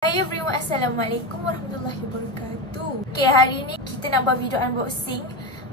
Hai everyone, Assalamualaikum warahmatullahi wabarakatuh. Okay, hari ni kita nak buat video unboxing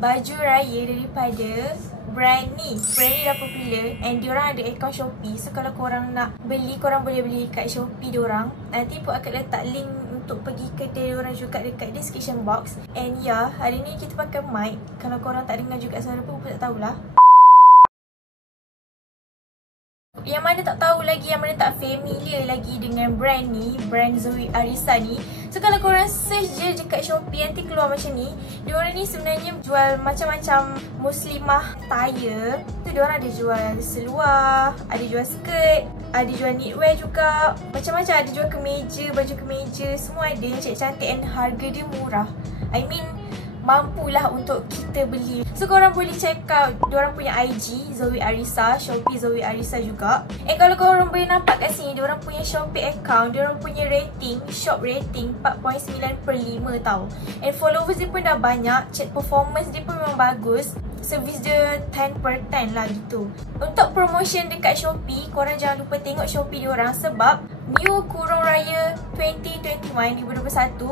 baju raya daripada brand ni. Brand ni dah popular and diorang ada akaun Shopee. So kalau korang nak beli, korang boleh beli kat Shopee diorang. Nanti pun akan letak link untuk pergi kedai diorang juga dekat description box. And ya, hari ni kita pakai mic. Kalau korang tak dengar juga suara pun tak tahulah. Yang mana tak tahu lagi, yang mana tak familiar lagi dengan brand ni, brand Zoe Arissa ni. So kalau korang search je dekat Shopee, nanti keluar macam ni. Diorang ni sebenarnya jual macam-macam muslimah attire. So diorang ada jual seluar, ada jual skirt, ada jual knitwear juga. Macam-macam, ada jual kemeja, baju kemeja, semua ada yang cantik-cantik and harga dia murah. I mean, mampulah untuk kita beli. So korang boleh check out diorang punya IG Zoe Arissa, Shopee Zoe Arissa juga. And kalau korang boleh nampak kat sini, diorang punya Shopee account, diorang punya rating, shop rating 4.9/5 tau. And followers dia pun dah banyak, chat performance dia pun memang bagus. Servis dia 10/10 lah gitu. Untuk promotion dekat Shopee, korang jangan lupa tengok Shopee diorang sebab new Kurung Raya 2021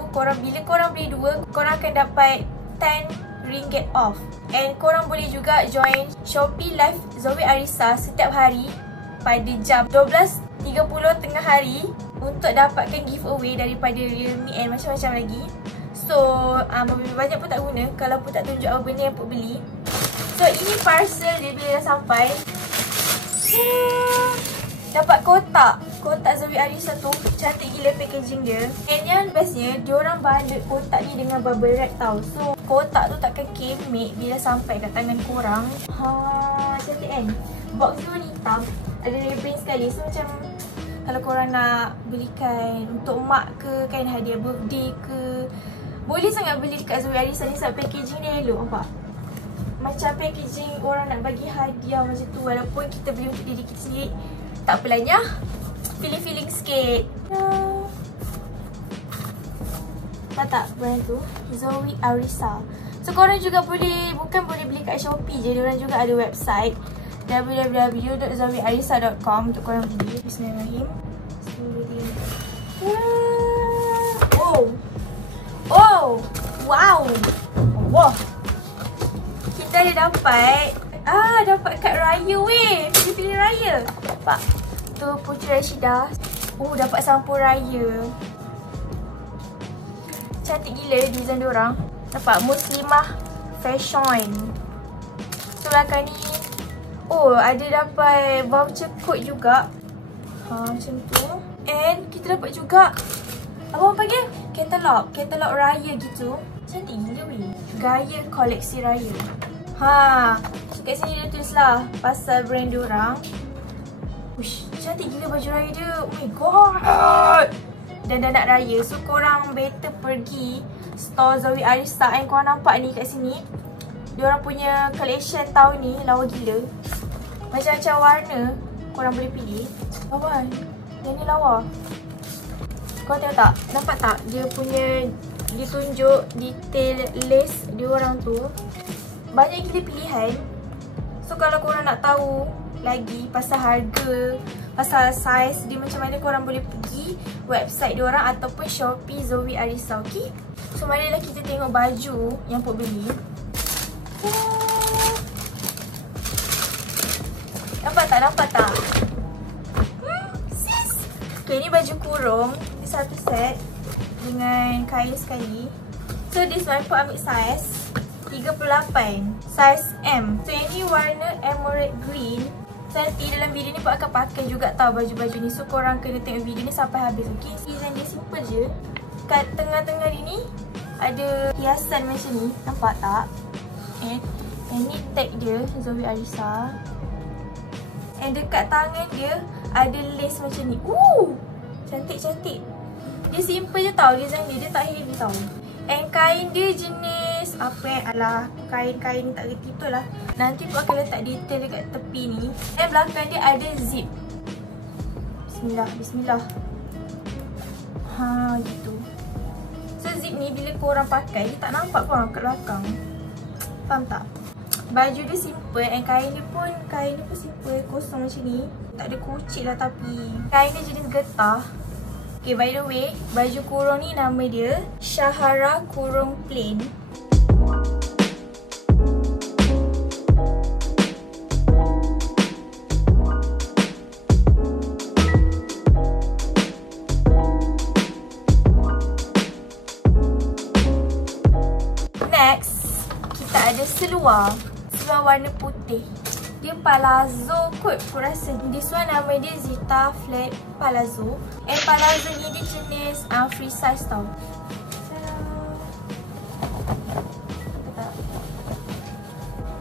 korang, bila korang beli dua, korang akan dapat RM10 off. And korang boleh juga join Shopee Live Zoe Arissa setiap hari pada jam 12.30 tengah hari untuk dapatkan giveaway daripada Realme and macam-macam lagi. So banyak pun tak guna kalau pun tak tunjuk apa benda yang pun beli. So ini parcel dia bila dah sampai. Dapat kotak Zoe Arissa tu. Cantik gila packaging dia. And yang bestnya, diorang balut kotak ni dengan bubble wrap tau. So kotak tu takkan kemek bila sampai kat tangan korang. Cantik kan? Box tu warna hitam, ada ribbon sekali. So macam kalau korang nak belikan untuk mak ke, kan hadiah birthday ke, boleh sangat beli dekat Zoe Arissa ni sebab packaging dia elok, nampak? Macam packaging orang nak bagi hadiah macam tu. Walaupun kita beli untuk diri kita sendiri, tak apalanya, feeling-feeling sikit. Tak brand tu Zoe Arissa. So korang juga boleh, bukan boleh beli kat Shopee je, diorang juga ada website www.zoearissa.com untuk korang beli. Bismillahirrahmanirrahim. Wow. Kita ada dapat dapat kad Raya weh. Pilih Raya. Nampak? Tu Puteri Rashidah. Dapat sampo Raya. Cantik gila design diorang. Nampak? Muslimah fashion. So belakang ni ada dapat voucher code juga. Macam tu. And kita dapat juga apa orang panggil? Katalog Raya gitu. Cantik gila weh. Gaya koleksi Raya. So kat sini dia tulis lah pasal brand diorang. Cantik gila baju Raya dia. Oh my god. Dan dah nak Raya. So korang better pergi store Zoe Arissa. And korang nampak ni kat sini, diorang punya collection tahun ni lawa gila. Macam-macam warna korang boleh pilih. Kawan, yang ni lawa. Korang tengok tak? Nampak tak? Dia punya, dia tunjuk detail lace diorang tu. Banyak gila pilihan. So kalau korang nak tahu lagi pasal harga, pasal size dia macam mana, korang boleh pergi website diorang ataupun Shopee Zoe Arissa. Okay? So marilah kita tengok baju yang Pok beli. Nampak tak? Sis. Okay, ni baju kurung. Ni satu set dengan kain sekali. So this one Pok ambil size 38, size M. So yang ni warna emerald green. So nanti dalam video ni Pok akan pakai juga tau baju-baju ni. So korang kena tengok video ni sampai habis. Okay, design dia simple je. Kat tengah-tengah ni ada hiasan macam ni. Nampak tak? And ni tag dia Zoe Arissa. And dekat tangan dia ada lace macam ni. Cantik-cantik. Dia simple je tau design dia. Dia tak heavy tau. And kain dia jenis kain-kain ni tak reti betul lah. Nanti Pok akan letak detail dekat tepi ni. And belakang dia ada zip. Bismillah. Gitu. So zip ni bila korang pakai, dia tak nampak korang kat belakang. Faham tak? Baju dia simple and kain dia pun simple, kosong macam ni. Tak ada kucik lah tapi kain dia jenis getah. Okay, by the way, baju kurung ni nama dia Shahara Kurung Plain. Next, kita ada seluar warna putih. Dia palazzo kot aku rasa. This one nama dia Zita Flat Palazzo. And palazzo ni dia jenis free size tau.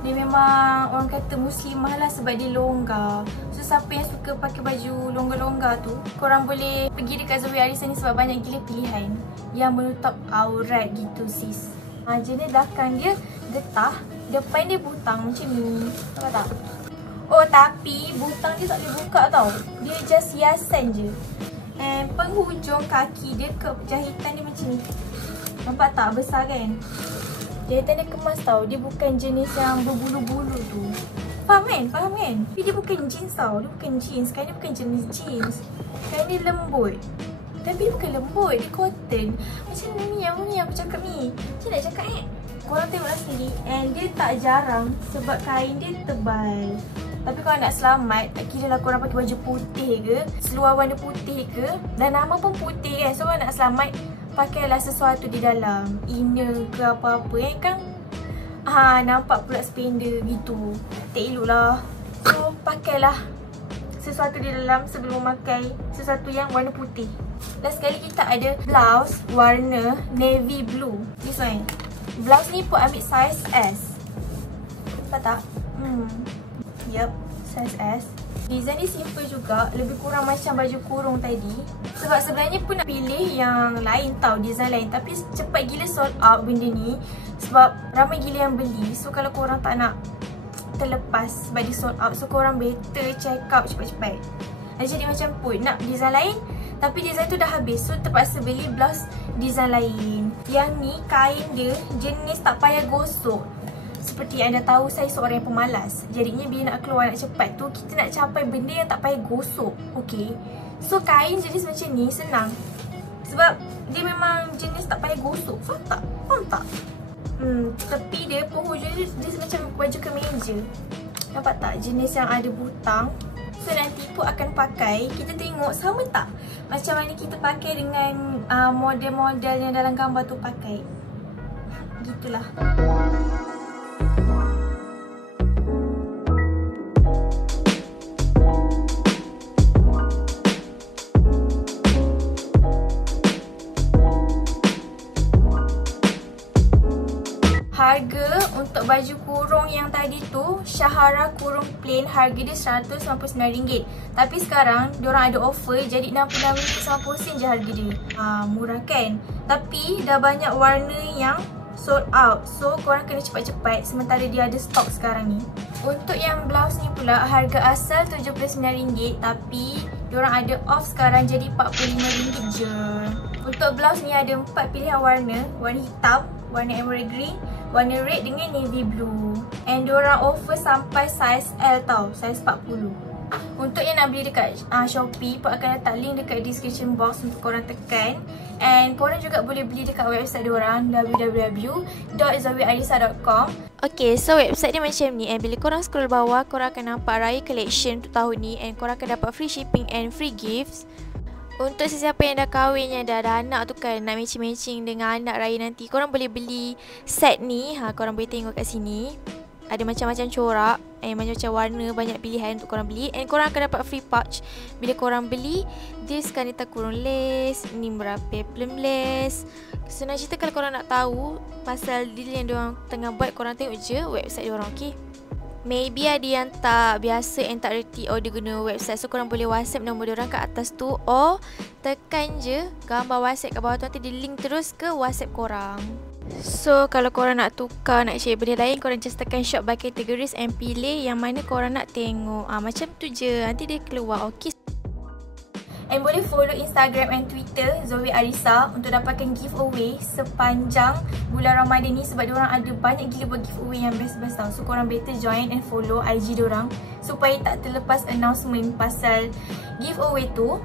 Dia memang orang kata muslimah lah sebab dia longgar. So siapa yang suka pakai baju longgar-longgar tu, korang boleh pergi dekat Zoe Arissa ni sebab banyak gila pilihan yang menutup aurat gitu sis. Jenis belakang dia getah, depan dia butang macam ni. Nampak tak? Oh tapi butang dia tak boleh buka tau. Dia just hiasan je. And penghujung kaki dia ke jahitan dia macam ni. Nampak tak? Besar kan? Jahitan dia kemas tau. Dia bukan jenis yang berbulu-bulu tu. Faham kan? Faham kan? Tapi dia bukan jeans tau. Dia bukan jeans. Sekarang dia bukan jenis jeans. Sekarang dia lembut. Tapi dia bukan lembut. Dia cotton. Macam ni aku cakap ni. Macam nak cakap korang tengoklah sendiri. And dia tak jarang sebab kain dia tebal. Tapi kalau nak selamat, tak kira lah korang pakai baju putih ke, seluar warna putih ke, dan nama pun putih kan. So kalau nak selamat, pakailah sesuatu di dalam, inner ke apa-apa kan. Nampak pula spender gitu, tak elok lah. So pakailah sesuatu di dalam sebelum memakai sesuatu yang warna putih. Last sekali kita ada blouse warna navy blue. This one. Blouse ni pun ambil size S. Nampak tak? Yup, size S. Design dia simple juga, lebih kurang macam baju kurung tadi. Sebab sebenarnya pun nak pilih yang lain tau, design lain. Tapi cepat gila sold out benda ni. Sebab ramai gila yang beli. So kalau korang tak nak terlepas sebab dia sold out, so korang better check out cepat-cepat. Jadi macam pun nak design lain, tapi design tu dah habis. So terpaksa beli blouse design lain. Yang ni kain dia jenis tak payah gosok. Seperti anda tahu, saya seorang yang pemalas. Jadinya bila nak keluar nak cepat tu, kita nak capai benda yang tak payah gosok. Okay. So kain jenis macam ni senang. Sebab dia memang jenis tak payah gosok. Faham tak? Faham tak? Tepi dia, penghujung dia macam baju kemeja. Nampak tak? Jenis yang ada butang. So nanti pun akan pakai, kita tengok sama tak macam mana kita pakai dengan model-model yang dalam gambar tu pakai. Gitulah. Harga untuk baju kurung yang tadi tu, Shahara Kurung Plain, harga dia RM199. Tapi sekarang diorang ada offer jadi RM66.90 je harga dia. Murah kan? Tapi dah banyak warna yang sold out. So korang kena cepat-cepat sementara dia ada stok sekarang ni. Untuk yang blouse ni pula harga asal RM79, tapi diorang ada off sekarang jadi RM45 je. Untuk blouse ni ada 4 pilihan warna. Warna hitam, warna emerald green, warna red dengan navy blue. And diorang offer sampai size L tau, size 40. Untuk yang nak beli dekat Shopee pun akan letak link dekat description box untuk korang tekan. And korang juga boleh beli dekat website diorang www.zoearissa.com. Okay, so website dia macam ni. And bila korang scroll bawah, korang akan nampak Raya Collection untuk tahun ni. And korang akan dapat free shipping and free gifts. Untuk sesiapa yang dah kahwin, yang dah ada anak tu kan, nak matching-matching dengan anak Raya nanti, korang boleh beli set ni. Korang boleh tengok kat sini. Ada macam-macam corak, macam-macam warna, banyak pilihan untuk korang beli. And korang akan dapat free pouch bila korang beli. This kanita kurung lace, ni berapa peplum lace. Senang cerita kalau korang nak tahu pasal deal yang diorang tengah buat, korang tengok je website diorang, okay? Maybe ada yang tak biasa and tak reti order guna website. So korang boleh WhatsApp nombor diorang kat atas tu. Or tekan je gambar WhatsApp kat bawah tu, nanti dia link terus ke WhatsApp korang. So kalau korang nak tukar, nak share benda lain, korang just tekan shop by categories and pilih yang mana korang nak tengok. Macam tu je, nanti dia keluar, okay? And boleh follow Instagram and Twitter Zoe Arissa untuk dapatkan giveaway sepanjang bulan Ramadan ni. Sebab diorang ada banyak gila buat giveaway yang best-best tau. So korang better join and follow IG diorang supaya tak terlepas announcement pasal giveaway tu.